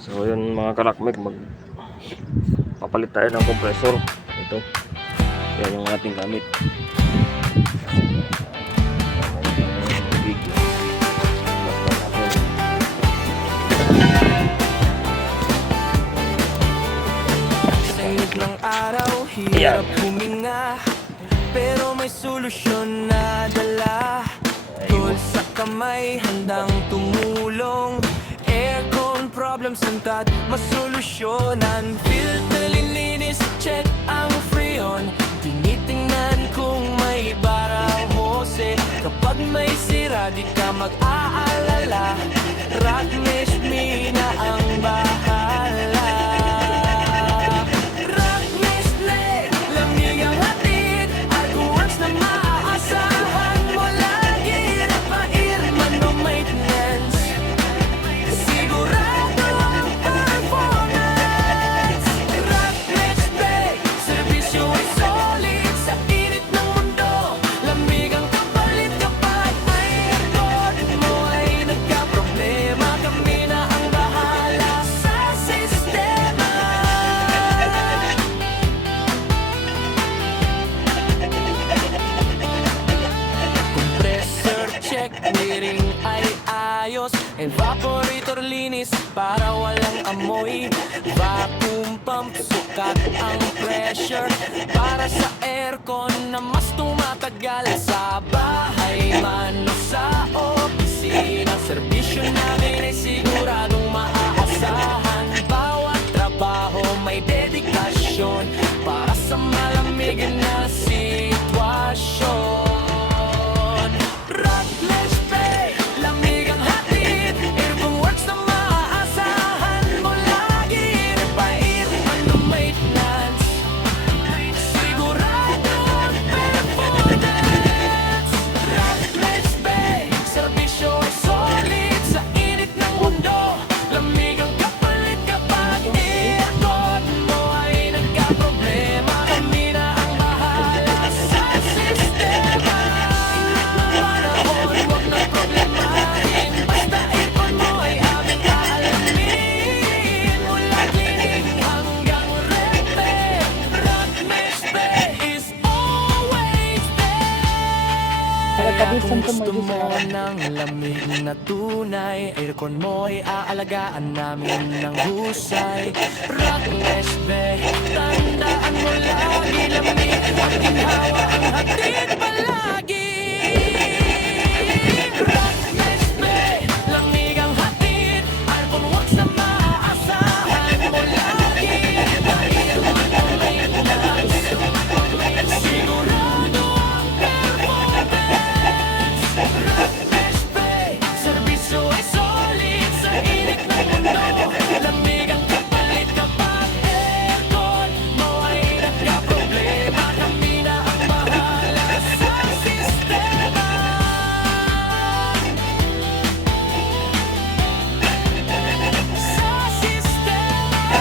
So yun mga kalakmik, papalit tayo ng compressor. Ito, yan yung ating gamit. Sa init ng araw, hirap huminga, pero may solusyon na dala. Tool sa kamay, handang tumulong. Aircon problems santat, masolusyonan. Filter lininis, check ang freon. Tinitingnan kung may barang hose. Kapag may sira, di ka mag-aalala. Rockmesh me na ang bahala. Rockmesh Blade, lamig ang hatid. Arguworks na maaasahan mo lagi. Repair man o maintenance, sigurado ang performance. Rockmesh Blade, serbisyo ay solid sa init ng mundo. Lamig ang kapalit kapag aircon mo ay nagkaproblema. Kami na ang bahala sa sistema. Compressor check, bearing ay ayos. Evaporator linis para walang amoy. Vacuum pump, sukat ang pressure para sa aircon na mas tumatagal. Sa bahay man o sa opisina, serbisyo namin ay siguradong maaasahan. Bawat trabaho may dedikasyon para sa malamig na sitwasyon. Rockmesh Bay, lamig ang hatid. Aircon works na maaasahan mo lagi. Repair man o maintenance, sigurado ang performance. Rockmesh Bay, serbisyo ay solid sa init ng mundo. Lamig ang kapalit kapag aircon mo ay nagkaproblema. Kami na ang bahala sa sistema. Panahon, huwag na problemahin. Basta aircon mo ay aming aalamin. Mula cleaning hanggang repair, Rockmesh Bay is always there. Kung gusto mo ng lamig na tunay, aircon mo ay aalagaan namin ng husay. Rockmesh Bay, tandaan mo lagi, lamig at ginhawa ang hatid palagi. Rockmesh Bay, lamig ang hatid. Aircon works na maaasahan mo lagi. Repair man o maintenance, sigurado ang performance. Rockmesh Bay, serbisyo ay solid sa init ng mundo. Lamig ang kapalit kapag aircon mo ay nagkaproblema. Kami na ang bahala sa sistema. Sa sistema.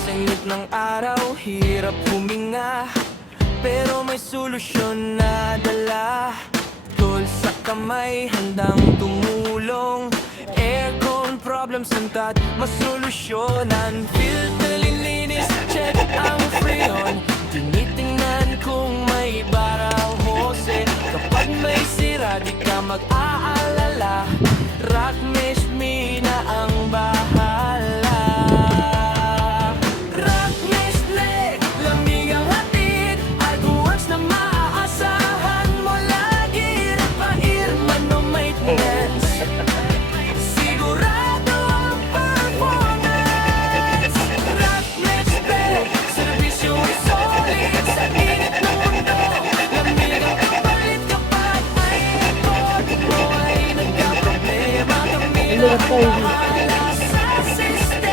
Sa init ng araw, hirap huminga, pero may solusyon na dala. Tool sa kamay, handang tumulong. Aircon problems santat, masolusyonan. Filter lininis, check ang freon. Tinitingnan kung may barang hose. Kapag may sira, di ka mag-aalala. Rockmesh me na ang bahala. Rockmesh Blade, lamig ang hatid. Arguworks na maaasahan mo lagi. Repair man o maintenance, sigurado ang performance. Rockmesh Blade, serbisyo ay solid sa init ng mundo. Lamig ang kapalit kapag aircon mo ay nagkaproblema. Kami na ang bahala sa sistema.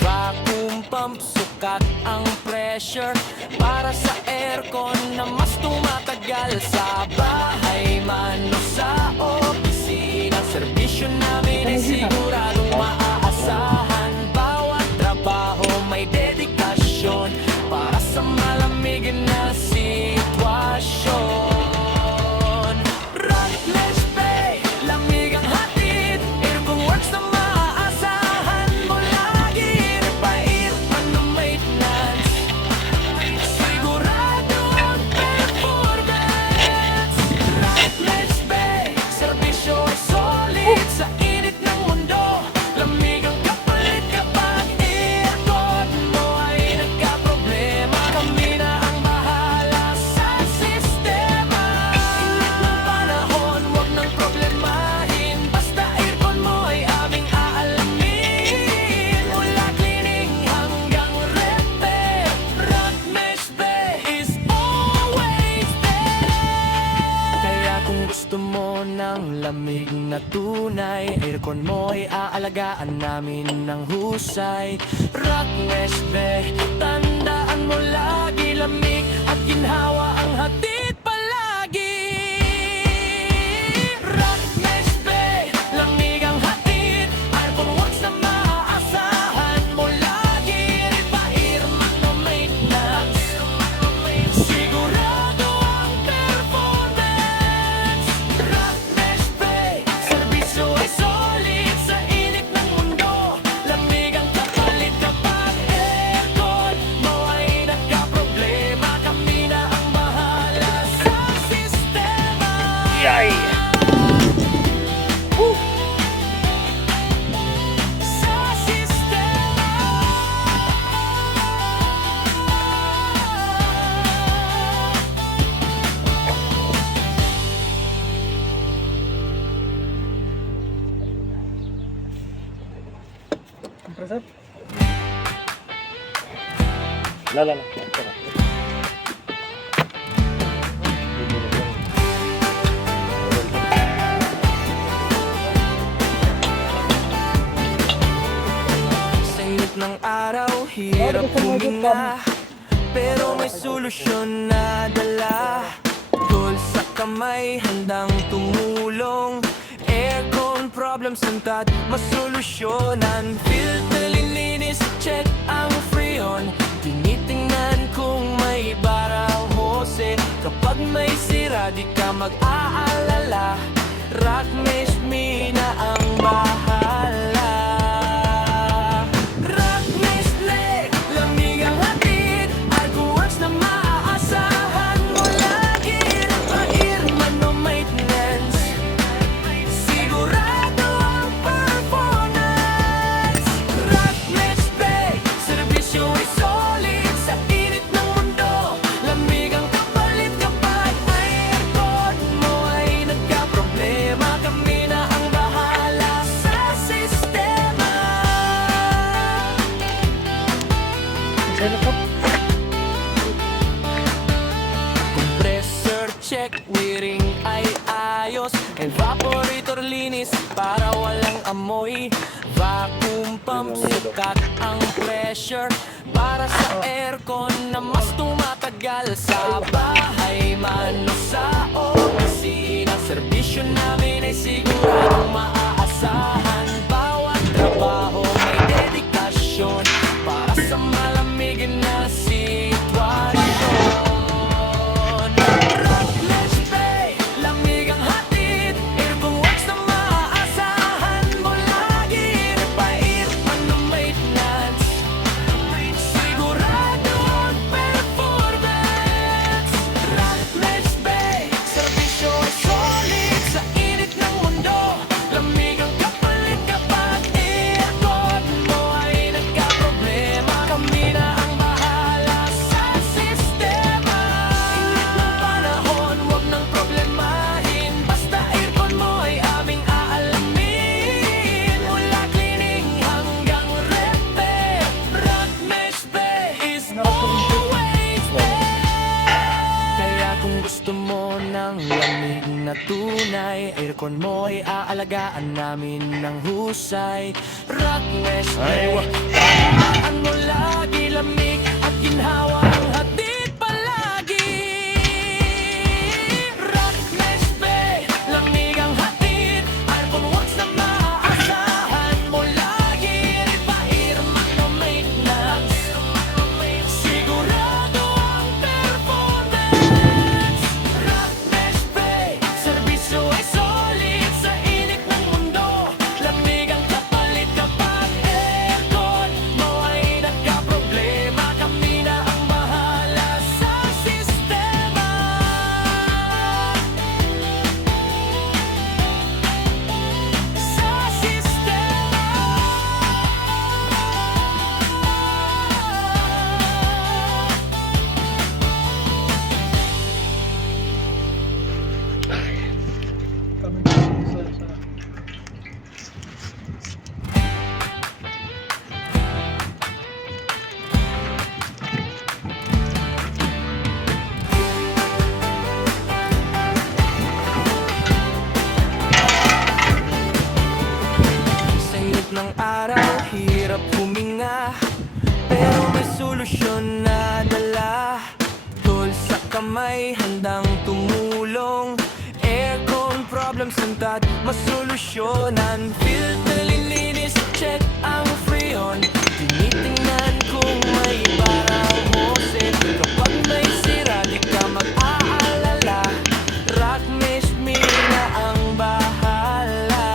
Vacuum pump, sukat ang pressure para sa aircon na mas tumatagal. Sa bahay man o sa opisina, serbisyo namin ay siguradong maaasahan. Bawat trabaho may dedikasyon para sa malamig na sitwasyon. Rottnest Bay, lamig ang hatid, aircon works na maaasahan mo lagi. Repair, ano maintenance, sigurado ang performance. Rottnest Bay, serbisyo ay solid sa init ng mundo. Lamig ang kapalit kapag aircon mo ay nagkaproblema. Kami na ang bahala sa sistema. Init ng panahon, wag nang problemahin. Basta aircon mo ay aming aalamin. Mula cleaning hanggang repair, Rottnest Bay is always there. Kaya kung gusto mo ng lamig na tunay, aircon mo ay aalagaan namin ng husay. Rottnest Bay, tandaan mo lagi, lamig at ginhawa ang hatid palagi. Rottnest Bay, lamig ang hatid, aircon works na maaasahan mo lagi. Repair man o maintenance, sigurado ang performance. Rottnest Bay, serbisyo ay solid sa init ng mundo. Lamig ang kapalit kapag aircon mo ay nagkaproblema. Kami na ang bahala sa sistema. Yay! Sa sistema. Compressor? Lala na. Ito na. Sa init ng araw, hirap huminga, pero may solusyon na dala. Goal sa kamay, handang tumulong. Aircon problems hantad, masolusyonan. Filter lininis, check ang freon. Tinitingnan kung may barang hose. Kapag may sira, di ka mag-aalala. Rottnest me na ang bahala. Rottnest Lake, lamig ang hatid, aircon works na maaasahan mo lagi. Repair man o maintenance, sigurado ang performance. Rottnest Bay, serbisyo ay solid sa init ng mundo. Lamig ang kapalit kapag aircon mo ay nagkaproblema. Kami na ang bahala sa sistema. Sino po? Compressor check, wiring ay ayos. Evaporator linis para walang amoy. Vacuum pump, sukat ang pressure para sa aircon na mas tumatagal. Sa bahay man o sa opisina, serbisyo namin ay siguradong maaasahan. Bawat trabaho may dedikasyon para sa malamig na sitwasyon. Rottnest Bay, lamig ang hatid, aircon works na maaasahan mo lagi. Repair man o maintenance, sigurado ang performance. Rottnest Bay, serbisyo ay solid sa init ng mundo. Lamig ang kapalit kapag aircon mo ay nagkaproblema. Kami na ang bahala sa sistema. Init ng panahon, wag nang problemahin. Basta aircon mo ay aming aalamin. Mula cleaning hanggang repair, Rottnest Bay is always there. Kaya kung gusto mo ng lamig na tunay, aircon mo ay aalagaan namin ng husay. Rottnest Bay, pero may solusyon na dala. Tool sa kamay, handang tumulong. Aircon problems hanggat masolusyonan. Filter lilinis, check ang freon. Tinitingnan kung may parang hose. Kapag may sira, di ka mag-aalala. Rock Mesh Mina ang bahala.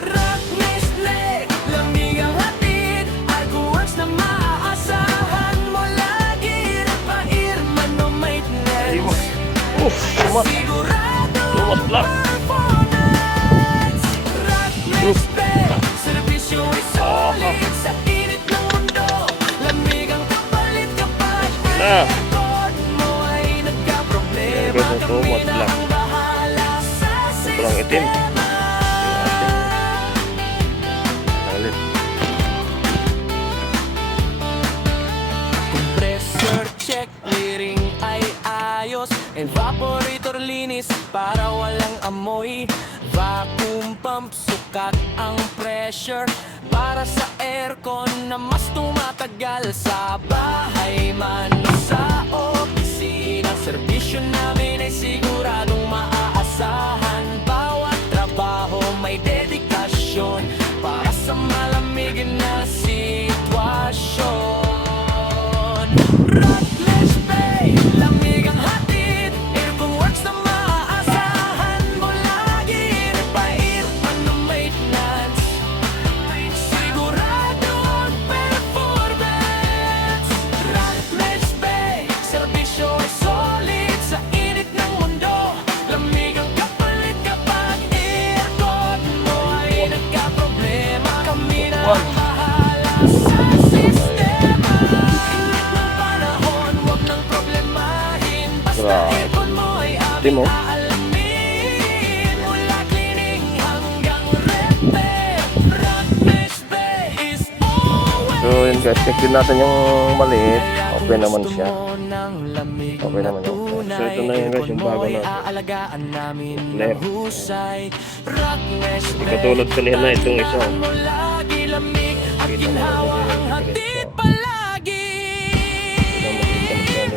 Rock Mesh Leg, lamig ang hatid. Arguworks na maaasahan mo lagi. Repair man o maintenance. Tumat. Sigurado Tumat lang. performance. Rock Mesh Leg, serbisyo ay solid. Sa init ng mundo, lamig ang kapalit kapag Na. aircon mo ay nagkaproblema. Guys, ang tumat Kami na lang. ang bahala sa Sobrang itim. sistema. Ulit. Compressor check, clearing ay ayos. Evaporator linis para walang amoy. Vacuum pump, sukat ang pressure para sa aircon na mas tumatagal. Sa bahay man o sa opisina, serbisyo namin ay siguradong maaasahan. Bawat trabaho may dedikasyon para sa malamig na sitwasyon. Rock Mesh Bay, lamig ang hatid. Aircon works na maaasahan mo lagi. Repair man o maintenance, sigurado ang performance. Rock Mesh Bay, serbisyo ay solid. Sa init ng mundo, lamig ang kapalit kapag aircon mo ay nagkaproblema. Kami na ang bahala sa sistema. Init ng panahon, wag nang problemahin. Basta Grabe. aircon mo ay Timo. aming aalamin. Mula cleaning hanggang repair, Rock Mesh Bay is always So yun guys, check din natin yung maliit. Okay naman siya. Okay naman yun. So, ito na yun, guys, yung bago natin. Aalagaan namin Left. ng husay. Rock Mesh Hindi Bay, katulad kanina itong isa. tandaan mo lagi lamig at Kita mo ginhawa naman ang yung hatid diferensya. palagi.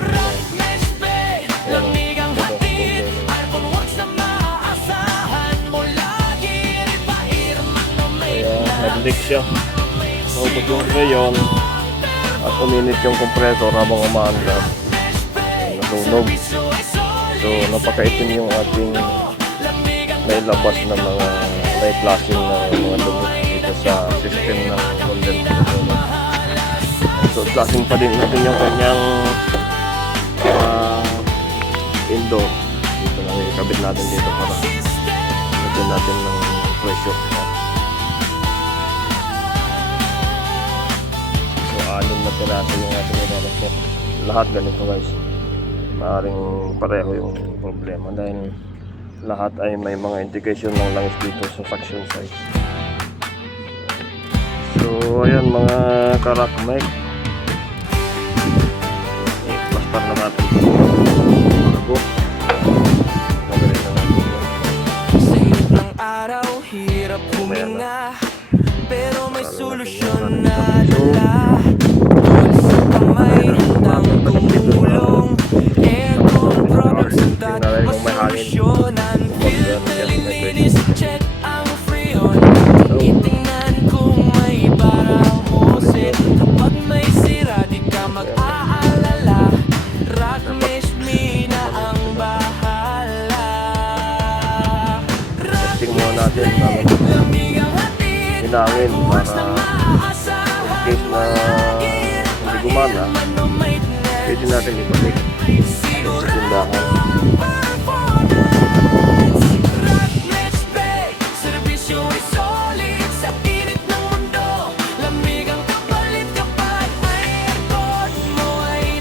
Rock Mesh Bay, lamig ang hatid. Aircon works na maaasahan mo lagi. Repair man o Kaya maintenance, nag-leak siya. Naubos yung rayon at uminit yung compressor habang umaandar. Nasunog. So napakaitim yung ating nailabas na mga nai-flashing na mga dumi dito sa system ng condenser. So flashing pa din natin yung kanyang window. Dito lang ikabit natin dito para lagyan natin ng pressure. So 6 na piraso yung ating nilalagyan. Lahat ganito guys. Maaring pareho yung problema dahil lahat ay may mga indication ng langis dito sa suction side. So ayan mga karakmek, i-plaster na natin bago magaling na natin yan. Sa init ng araw, hirap huminga, pero may solusyon na dala. Tools sa kamay, handang tumulong. Aircon problems hanggat masolusyonan. Filter lilinis, check ang freon. Itingnan kung may parang hose. Kapag may sira, di ka mag-aalala. Rock Mesh Mina ang bahala. Rock Testing muna natin Mesh bago lamig ang hatid. hinangin Works na para maaasahan in case na hindi gumana, pwede natin ibalik sa tindahan. Rock Mesh Bay, serbisyo ay solid. Sa init ng mundo, lamig ang kapalit kapag aircon mo ay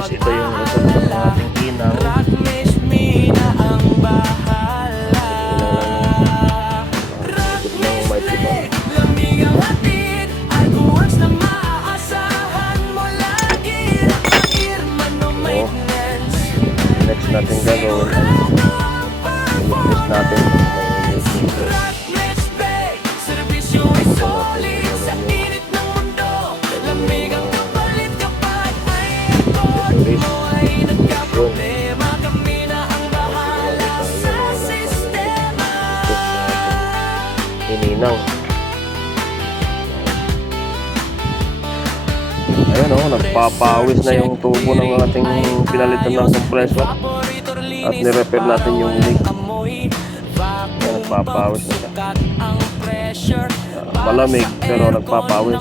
guys, ito yung result ng ating inang. Rock Miss Mina ang bahala. Rock Miss Bay, lamig ang hatid, arguans na maaasahan mo lagi. Irman o maintenance, Next natin gagawin ay i-test natin kung may Rock Miss Bay, serbisyo ay solid sa init ng mundo. Lamig ang kapalit kapag ay ikot mo ay nagka-problema. Kami na ang bahala sa sistema. hininang. Ayan o, nagpapawis na yung tubo ng ating pinalitan ng compressor at nirepair natin yung leak. Ayan, nagpapawis na siya. Malamig pero nagpapawis.